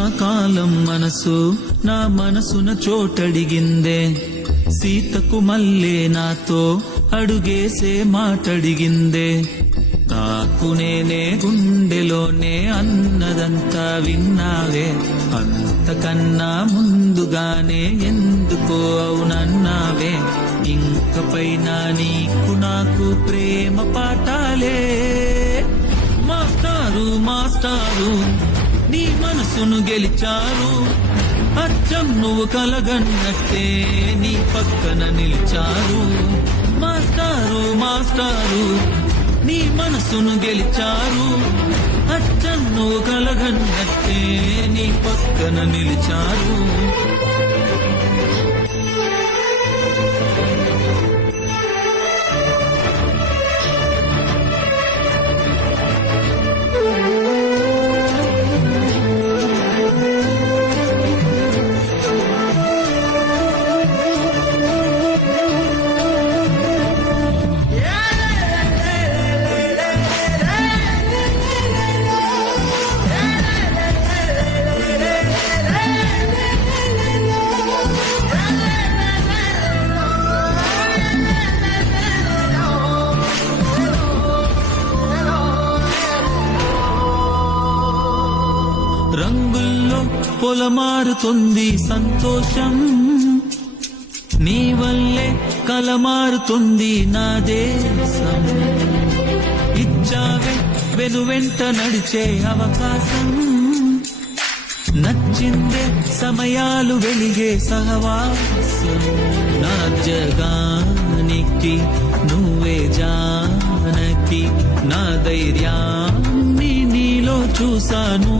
శీతాకాలం మనసు నా మనసున చోటడిగిందే, సీతకు మల్లే నాతో అడుగేసే మాటడిగిందే. నాకు నేనే గుండెలోనే అన్నదంతా విన్నావే, అంతకన్నా ముందుగానే ఎందుకో అవునన్నావే. ఇంకపైన నీకు నాకు ప్రేమ పాఠాలే. మాస్టారు మాస్టారు నీ మనసును గెలిచారు, అచ్చం నువ్వు కలగన్నట్టే నీ పక్కన నిలిచారు. మాస్టారు మాస్టారు నీ మనసును గెలిచారు, అచ్చం నువ్వు కలగన్నట్టే నీ పక్కన నిలిచారు. రంగుల్లో పొలమారుతుంది సంతోషం, నీ వల్లే కలమారుతుంది నా దేశం. ఇచ్చావే వెనువెంట నడిచే అవకాశం, నచ్చిందే సమయాలు వెలిగే సహవాసం. నా జగానికి నువ్వే జానకి, నా ధైర్యాన్ని నీలో చూశాను.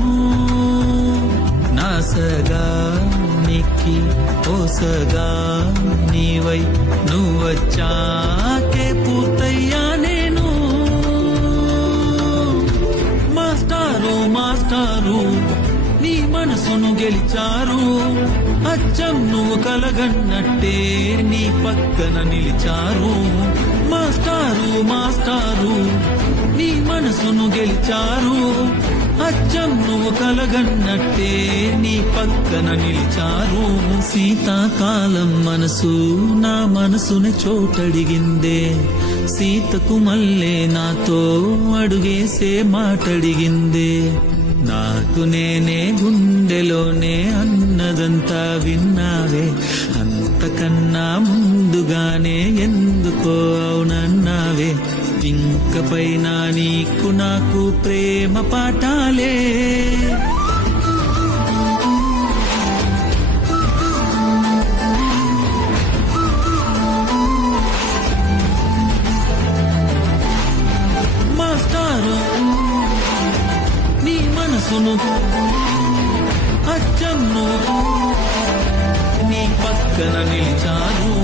నా సగానికి ఓ సగా నీవై నువ్వొచ్చాకే పూర్తయ్యా నేను. మాస్టారు మాస్టారు నీ మనసును గెలిచారు, అచ్చం నువ్వు కలగన్నట్టే నీ పక్కన నిలిచారు. మాస్టారు మాస్టారు నీ మనసును గెలిచారు, అచ్చం నువ్వు కలగన్నట్టే నీ పక్కన నిలిచారు. శీతాకాలం మనసు నా మనసున చోటడిగిందే, సీతకు మల్లే నాతో అడుగేసే మాటడిగిందే. నాకు నేనే గుండెలోనే అన్నదంతా విన్నావే, అంతకన్నా ముందుగానే ఎందుకో అవునన్నావే. ఇంకపైన నీకు నాకు ప్రేమ పాఠాలే. మాస్టారు నీ మనసును అచ్చం నువ్వు నీ పక్కన నిలిచారు.